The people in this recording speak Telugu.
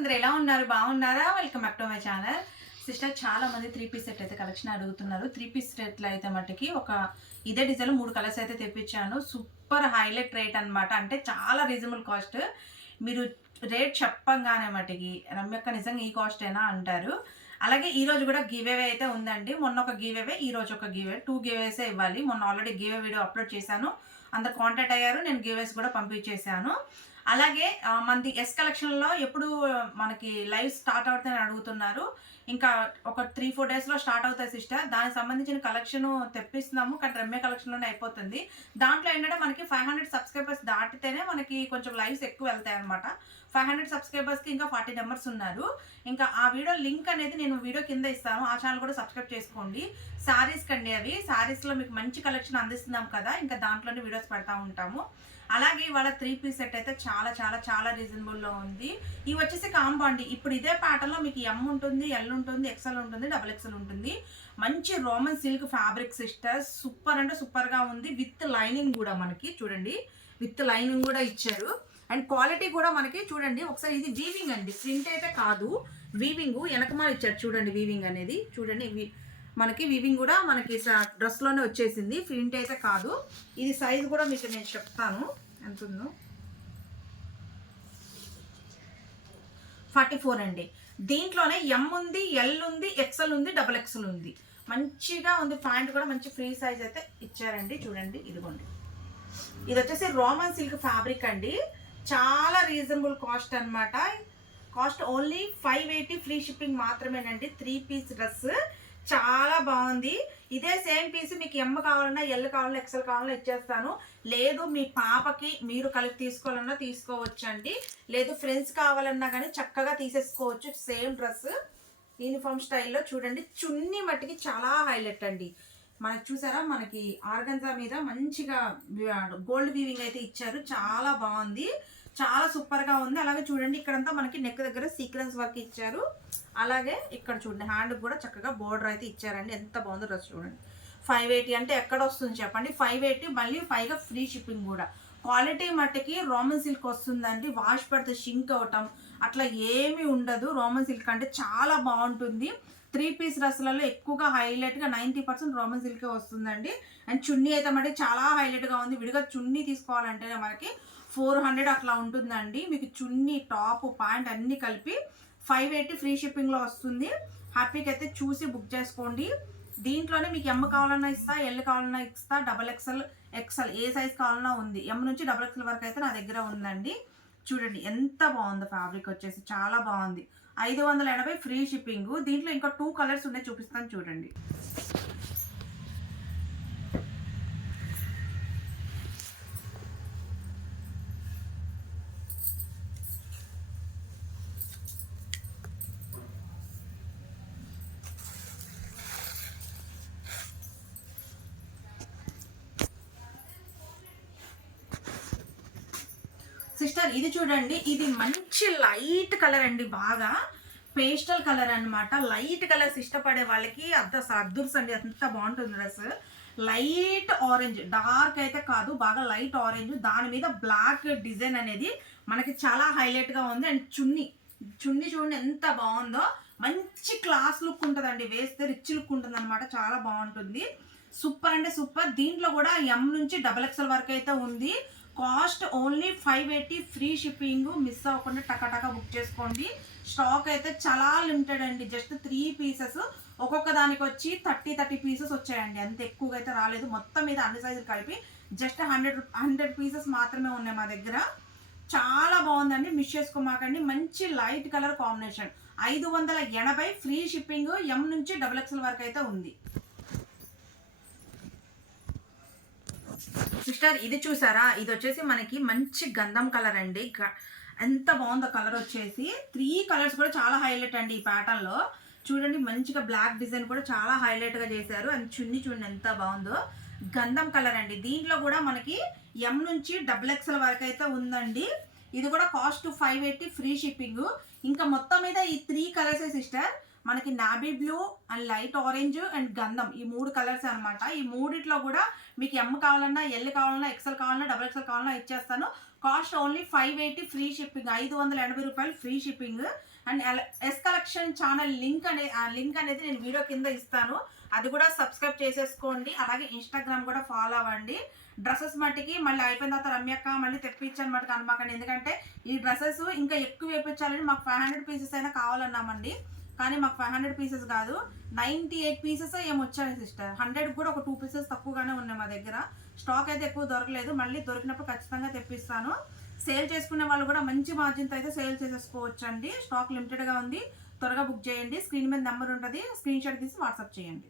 అందరు ఎలా ఉన్నారు? బాగున్నారా? Welcome back to my channel sister చాలా మంది త్రీ పీస్ సెట్ అయితే కలెక్షన్ అడుగుతున్నారు. త్రీ పీస్ సెట్లు అయితే మటుకి ఒక ఇదే డిజైన్ మూడు కలర్స్ అయితే తెప్పించాను. సూపర్ హైలైట్ రేట్ అన్నమాట. అంటే చాలా రీజనబుల్ కాస్ట్ మీరు రేట్ చెప్పంగానే మటుకి రమ్యక్క నిజంగా ఈ కాస్ట్ అయినా అంటారు. అలాగే ఈ రోజు కూడా గివేవే అయితే ఉందండి. మొన్న ఒక గివేవే ఈ రోజు ఒక గివే టూ గివేసే ఇవ్వాలి. మొన్న ఆల్రెడీ గివే వీడియో అప్లోడ్ చేశాను. అందరు కాంటాక్ట్ అయ్యారు. నేను గివేస్ కూడా పంపించేశాను. అలాగే మనది ఎస్ కలెక్షన్లో ఎప్పుడు మనకి లైవ్ స్టార్ట్ అవుతుందని అడుగుతున్నారు. ఇంకా ఒక త్రీ ఫోర్ డేస్లో స్టార్ట్ అవుతాయి సిస్టర్. దానికి సంబంధించిన కలెక్షన్ తెప్పిస్తున్నాము కానీ రమ్య కలెక్షన్లోనే అయిపోతుంది. దాంట్లో ఏంటంటే మనకి ఫైవ్ హండ్రెడ్ సబ్స్క్రైబర్స్ దాటితేనే మనకి కొంచెం లైవ్స్ ఎక్కువ వెళ్తాయి అనమాట ఫైవ్ హండ్రెడ్ సబ్స్క్రైబర్స్కి ఇంకా ఫార్టీ నెంబర్స్ ఉన్నారు. ఇంకా ఆ వీడియో లింక్ అనేది నేను వీడియో కింద ఇస్తాను. ఆ ఛానల్ కూడా సబ్స్క్రైబ్ చేసుకోండి. శారీస్ కండి అవి. శారీస్లో మీకు మంచి కలెక్షన్ అందిస్తున్నాం కదా ఇంకా దాంట్లోనే వీడియోస్ పెడతా ఉంటాము. అలాగే ఇవాళ త్రీ పీస్ సెట్ అయితే చాలా చాలా చాలా రీజనబుల్లో ఉంది. ఇవి వచ్చేసి కాంబో అండి ఇప్పుడు ఇదే ప్యాటర్న్లో మీకు ఎం ఉంటుంది ఎల్ ఉంటుంది ఎక్సెల్ ఉంటుంది డబుల్ ఎక్సెల్ ఉంటుంది. మంచి Roman silk fabric sister super అంటే సూపర్గా ఉంది. విత్ లైనింగ్ కూడా మనకి చూడండి. విత్ లైనింగ్ కూడా ఇచ్చారు. అండ్ క్వాలిటీ కూడా మనకి చూడండి. ఒకసారి ఇది వీవింగ్ అండి. ప్రింట్ అయితే కాదు. వీవింగ్ వెనకమాల ఇచ్చారు. చూడండి వీవింగ్ అనేది. చూడండి వీ మనకి వీవింగ్ కూడా మనకి డ్రెస్లోనే వచ్చేసింది. ప్రింట్ అయితే కాదు. ఇది సైజ్ కూడా మీకు నేను చెప్తాను. ఎంత ఉందో ఫార్టీ ఫోర్ అండి. దీంట్లోనే ఎం ఉంది ఎల్ ఉంది ఎక్సెల్ ఉంది డబల్ ఎక్సెల్ ఉంది. మంచిగా ఉంది ప్యాంట్ కూడా మంచి ఫ్రీ సైజ్ అయితే ఇచ్చారండి. చూడండి ఇదిగోండి. ఇది వచ్చేసి రోమన్ సిల్క్ ఫ్యాబ్రిక్ అండి. చాలా రీజనబుల్ కాస్ట్ అన్నమాట. Cost only five eighty free shipping మాత్రమేనండి. త్రీ పీస్ డ్రెస్ చాలా బాగుంది. ఇదే సేమ్ పీస్ మీకు ఎమ్మ కావాలన్నా ఎల్ కావాలన్నా ఎక్సెల్ కావాలన్నా ఇచ్చేస్తాను. లేదు మీ పాపకి మీరు కలిపి తీసుకోవాలన్నా తీసుకోవచ్చండి. లేదు ఫ్రెండ్స్ కావాలన్నా కానీ చక్కగా తీసేసుకోవచ్చు. సేమ్ డ్రెస్ యూనిఫామ్ స్టైల్లో చూడండి. చున్నీ మట్టికి చాలా హైలైట్ అండి. మనకి చూసారా? మనకి ఆర్గంజా మీద మంచిగా గోల్డ్ వీవింగ్ అయితే ఇచ్చారు. చాలా బాగుంది. చాలా సూపర్గా ఉంది. అలాగే చూడండి ఇక్కడంతా మనకి నెక్ దగ్గర సీక్వెన్స్ వర్క్ ఇచ్చారు. అలాగే ఇక్కడ చూడండి హ్యాండ్ కూడా చక్కగా బోర్డర్ అయితే ఇచ్చారండి. ఎంత బాగుందో డ్రెస్ చూడండి. ఫైవ్ ఎయిటీ అంటే ఎక్కడ వస్తుంది చెప్పండి? ఫైవ్ ఎయిటీ మళ్ళీ ఫైవ్గా ఫ్రీ షిప్పింగ్ కూడా. క్వాలిటీ మట్టుకి రోమన్ సిల్క్ వస్తుందండి. వాష్ పెడితే షింక్ అవటం అట్లా ఏమీ ఉండదు. రోమన్ సిల్క్ అంటే చాలా బాగుంటుంది. త్రీ పీస్ డ్రెస్లలో ఎక్కువగా హైలైట్గా నైంటీ పర్సెంట్ రోమన్ సిల్కే వస్తుందండి. అండ్ చున్నీ అయితే మరి చాలా హైలైట్గా ఉంది. విడిగా చున్నీ తీసుకోవాలంటేనే మనకి ఫోర్ హండ్రెడ్ అట్లా ఉంటుందండి. మీకు చున్నీ టాప్ ప్యాంట్ అన్నీ కలిపి ఫైవ్ ఎయిటీ ఫ్రీ షిప్పింగ్లో వస్తుంది. హ్యాపీకి అయితే చూసి బుక్ చేసుకోండి. దీంట్లోనే మీకు ఎమ్ కావాలన్నా ఇస్తా ఎల్ కావాలన్నా ఇస్తా డబల్ ఎక్సెల్ ఎక్సెల్ ఏ సైజ్ కావాలన్నా ఉంది. ఎమ్ నుంచి డబల్ ఎక్సెల్ వరకు అయితే నా దగ్గర ఉందండి. చూడండి ఎంత బాగుందో ఫ్యాబ్రిక్ వచ్చేసి చాలా బాగుంది. ఐదు వందల ఎనభై ఫ్రీ షిప్పింగ్ దీంట్లో ఇంకా టూ కలర్స్ ఉన్నాయి చూపిస్తాను చూడండి. సిస్టర్ ఇది చూడండి ఇది మంచి లైట్ కలర్ అండి బాగా. పేస్టల్ కలర్ అన్నమాట. లైట్ కలర్స్ ఇష్టపడే వాళ్ళకి అంత అద్దుర్స్ అండి అంత బాగుంటుంది డ్రెస్. లైట్ ఆరెంజ్ డార్క్ అయితే కాదు బాగా లైట్ ఆరెంజ్. దాని మీద బ్లాక్ డిజైన్ అనేది మనకి చాలా హైలైట్గా ఉంది. అండ్ చున్నీ చున్నీ చూడండి ఎంత బాగుందో. మంచి క్లాస్ లుక్ ఉంటుందండి వేస్తే రిచ్ లుక్ ఉంటుంది అనమాట చాలా బాగుంటుంది. సూపర్ అంటే సూపర్. దీంట్లో కూడా ఎం నుంచి డబల్ ఎక్స్ఎల్ వరకు అయితే ఉంది. Cost only five eighty free shipping miss అవ్వకుండా టకాటకా బుక్ చేసుకోండి. స్టాక్ అయితే చాలా లిమిటెడ్ అండి. జస్ట్ త్రీ పీసెస్ ఒక్కొక్క దానికి వచ్చి థర్టీ థర్టీ పీసెస్ వచ్చాయండి. అంత ఎక్కువగా అయితే రాలేదు. మొత్తం మీద అన్ని సైజులు కలిపి జస్ట్ హండ్రెడ్ హండ్రెడ్ పీసెస్ మాత్రమే ఉన్నాయి మా దగ్గర. చాలా బాగుందండి. మిస్ చేసుకోమాకండి. మంచి లైట్ కలర్ కాంబినేషన్. ఐదు వందల ఎనభై ఫ్రీ షిప్పింగ్ ఎం నుంచి డబుల్ ఎక్స్ఎల్ వరకు అయితే ఉంది. సిస్టర్ ఇది చూసారా? ఇది వచ్చేసి మనకి మంచి గంధం కలర్ అండి. ఎంత బాగుందో కలర్ వచ్చేసి. త్రీ కలర్స్ కూడా చాలా హైలైట్ అండి ఈ ప్యాటర్న్లో. చూడండి మంచిగా బ్లాక్ డిజైన్ కూడా చాలా హైలైట్గా చేశారు. అండ్ చున్ని చూడండి ఎంత బాగుందో. గంధం కలర్ అండి. దీంట్లో కూడా మనకి ఎం నుంచి డబుల్ ఎక్స్ఎల్ వరకు అయితే ఉందండి. ఇది కూడా cost five eighty free shipping. ఇంకా మొత్తం మీద ఈ త్రీ కలర్స్ సిస్టర్. మనకి navy blue and light orange and గంధం ఈ మూడు కలర్స్ అనమాట ఈ మూడిట్లో కూడా మీకు ఎమ్ కావాలన్నా ఎల్ కావాలన్నా ఎక్సెల్ కావాలన్నా డబల్ ఎక్సెల్ కావాలన్నా ఇచ్చేస్తాను. Cost only five eighty free shipping ఐదు వందల ఎనభై రూపాయలు free shipping and S collection channel link అనే లింక్ అనేది నేను వీడియో కింద ఇస్తాను. అది కూడా సబ్స్క్రైబ్ చేసేసుకోండి. అలాగే ఇన్స్టాగ్రామ్ కూడా ఫాలో అవ్వండి. డ్రెస్సెస్ మట్టికి మళ్ళీ అయిపోయిన తర్వాత రమ్యక్క మళ్ళీ తెప్పించాను మటుకు అనమాకండి ఎందుకంటే ఈ డ్రెస్సెస్ ఇంకా ఎక్కువ వేయించాలని మాకు ఫైవ్ హండ్రెడ్ పీసెస్ అయినా కావాలన్నామండి. కానీ మాకు ఫైవ్ హండ్రెడ్ పీసెస్ కాదు. నైంటీ ఎయిట్ పీసెస్ ఏమి వచ్చాయి సిస్టర్ హండ్రెడ్ కూడా ఒక టూ పీసెస్ తక్కువగానే ఉన్నాయి మా దగ్గర. స్టాక్ అయితే ఎక్కువ దొరకలేదు. మళ్ళీ దొరికినప్పుడు ఖచ్చితంగా తెప్పిస్తాను. సేల్ చేసుకునే వాళ్ళు కూడా మంచి మార్జిన్తో అయితే సేల్ చేసేసుకోవచ్చు అండి స్టాక్ లిమిటెడ్గా ఉంది. త్వరగా బుక్ చేయండి. స్క్రీన్ మీద నెంబర్ ఉంటుంది. స్క్రీన్ షాట్ తీసి వాట్సాప్ చేయండి.